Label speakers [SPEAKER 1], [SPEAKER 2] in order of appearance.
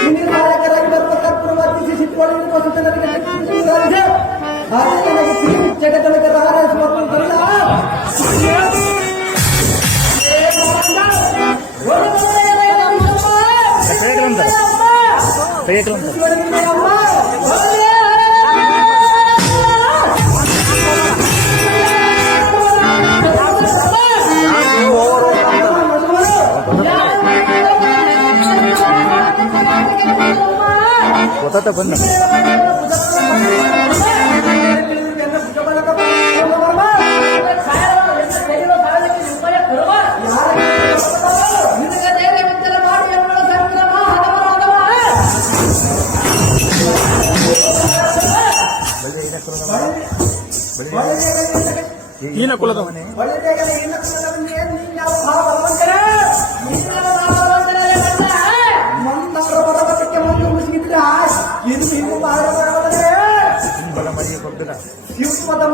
[SPEAKER 1] Ini para karakter tetap berwati di situ ini konsentrasi జగతనక తారా స్వర్ణం కదా అమ్మ
[SPEAKER 2] కొత్త బంధం ఈయన కులదమని
[SPEAKER 1] ಮಂದರ ಬರವಕ್ಕೆ ಮಂದು ಮುಸುಗಿದ್ರೆ ಇದು ನೀವು ಬಾರವ ಮೊದಲ